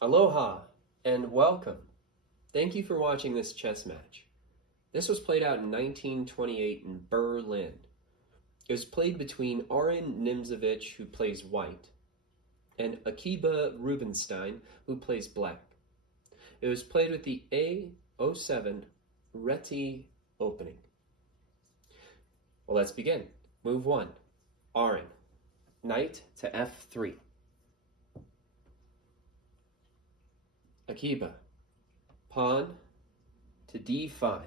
Aloha and welcome. Thank you for watching this chess match. This was played out in 1928 in Berlin. It was played between Aron Nimzovich, who plays white, and Akiba Rubinstein, who plays black. It was played with the A07 Reti opening. Well, let's begin. Move 1. Aron. Knight to F3. Akiba. Pawn to D5.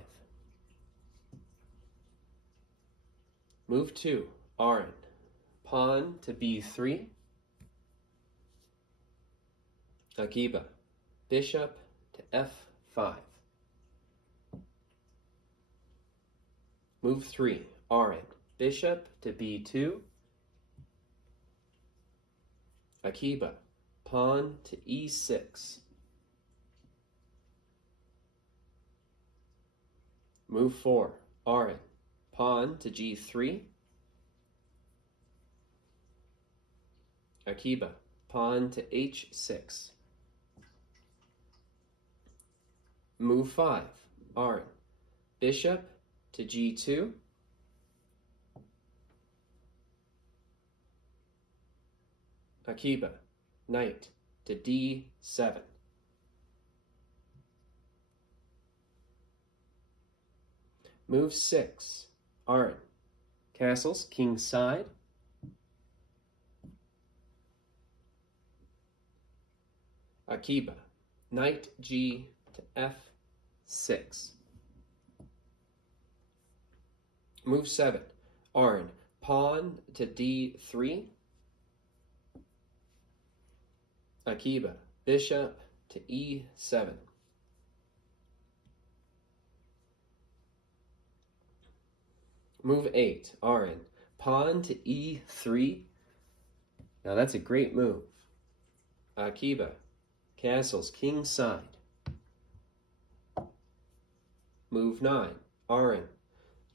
Move 2. Aron. Pawn to B3. Akiba. Bishop to F5. Move 3. Aron. Bishop to B2. Akiba. Pawn to E6. Move 4. Aron. Pawn to G3. Akiba. Pawn to H6. Move 5. Aron. Bishop to G2. Akiba. Knight to D7. Move 6. Aron. Castles, king side. Akiba. Knight G to F6. Move 7. Aron. Pawn to D3. Akiba. Bishop to E7. Move 8. Aron. Pawn to E3. Now that's a great move. Akiba. Castles, king side. Move 9. Aron.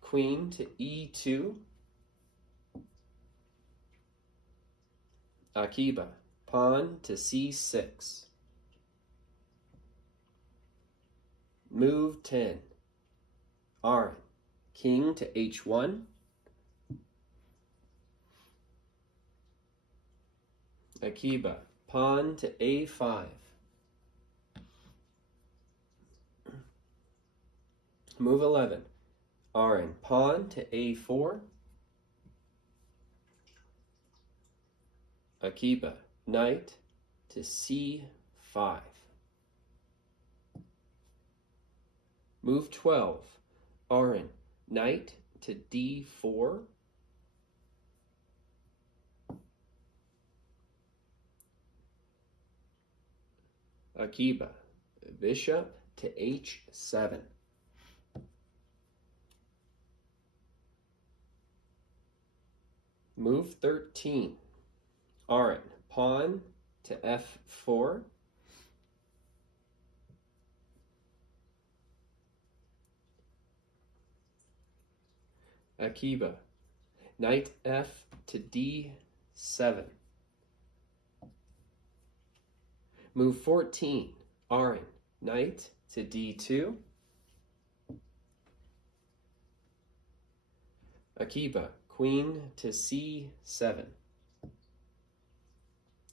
Queen to E2. Akiba. Pawn to C6. Move 10. Aron. King to H1. Akiba. Pawn to A5. Move 11. Aron. Pawn to A4. Akiba. Knight to C5. Move 12. Aron. Knight to D4. Akiba. Bishop to H7. Move 13. Aron. Pawn to F4. Akiba. Knight F to D7. Move 14. Aron. Knight to D2. Akiba. Queen to C7.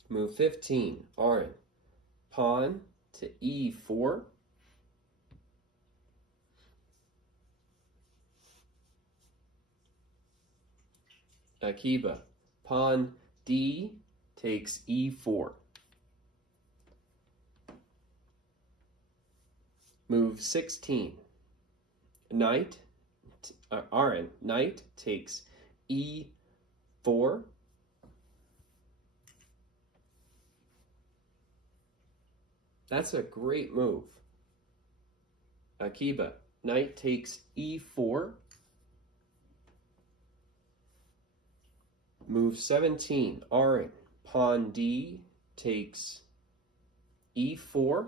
Move 15. Aron. Pawn to E4. Akiba. Pawn D takes E4. Move 16. Aron. Knight takes E4. That's a great move. Akiba. Knight takes E4. Move 17. Aron. Pawn D takes E4.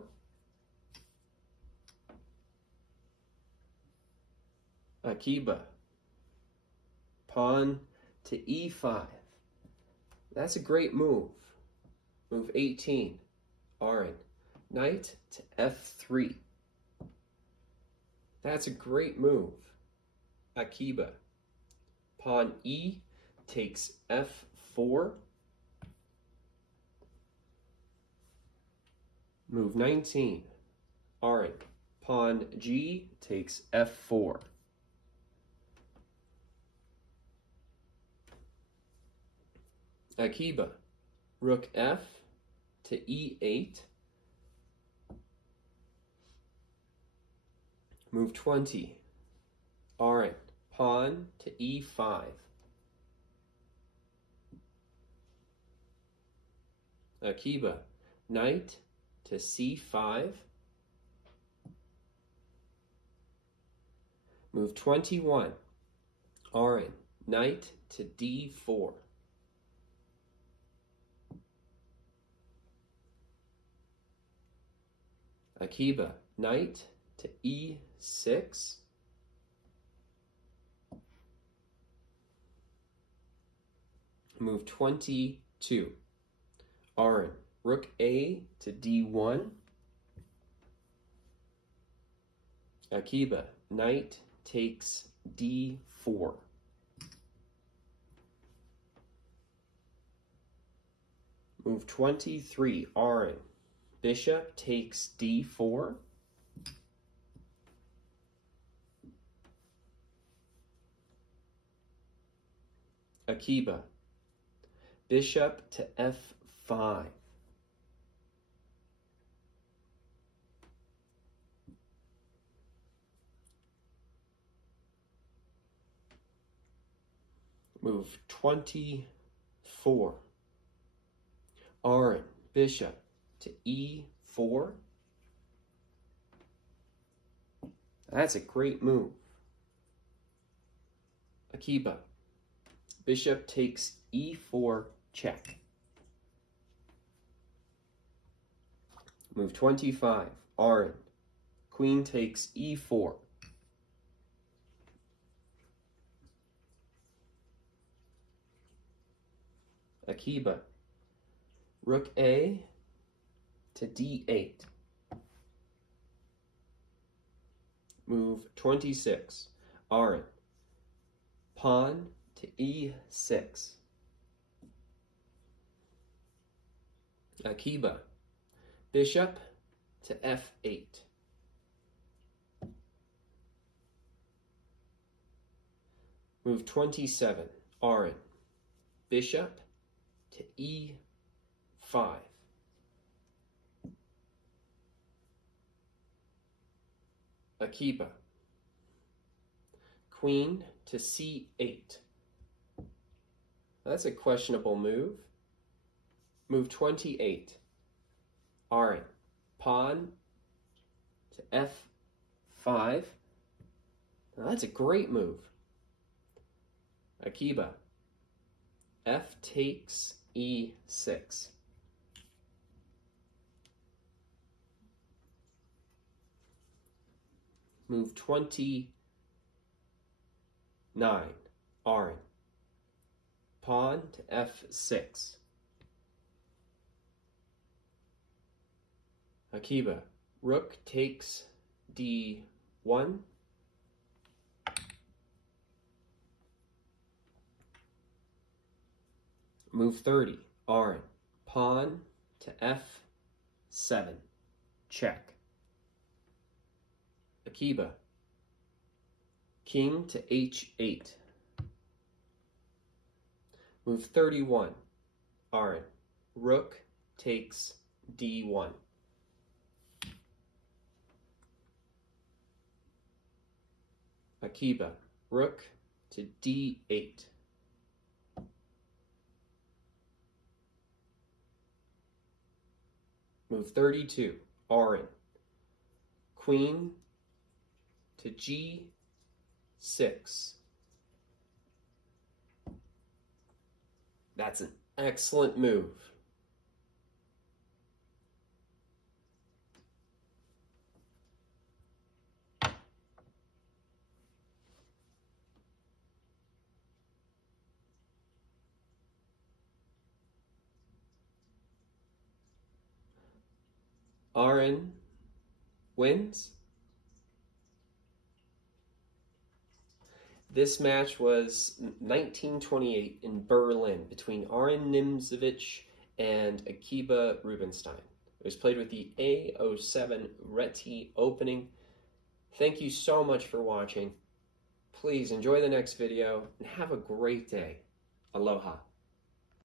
Akiba. Pawn to E5. That's a great move. Move 18. Aron. Knight to f3. That's a great move. Akiba. Pawn e takes f4. Move 19. Aron. Pawn g takes f4. Akiba. Rook f to e8. Move 20. Aron. Pawn to e5. Akiba. Knight to c5. Move 21. Aron. Knight to d4. Akiba. Knight to e6. Move 22. Aron. Rook a to d1. Akiba. Knight takes d4. Move 23. Aron. Bishop takes d4. Akiba. Bishop to f5. Move 24. Aron. Bishop to e4. That's a great move. Akiba. Bishop takes e4 check. Move 25. Aron. Queen takes e4. Akiba. Rook a to d8. Move 26. Aron. Pawn to e6. Akiba. Bishop to f8. Move 27. Aron. Bishop to e5. Akiba. Queen to c8. That's a questionable move. Move 28. Aron. Pawn to f5. Now that's a great move. Akiba. F takes e6. Move 29. Aron. Pawn to f6. Akiba. Rook takes d1. Move 30. Aron. Pawn to f7. Check. Akiba. King to h8. Move 31. Aron. Rook takes d1. Akiba. Rook to d8. Move 32. Aron. Queen to g6. That's an excellent move. Aron wins. This match was 1928 in Berlin between Aron Nimzovich and Akiba Rubinstein. It was played with the A07 Reti opening. Thank you so much for watching. Please enjoy the next video and have a great day. Aloha.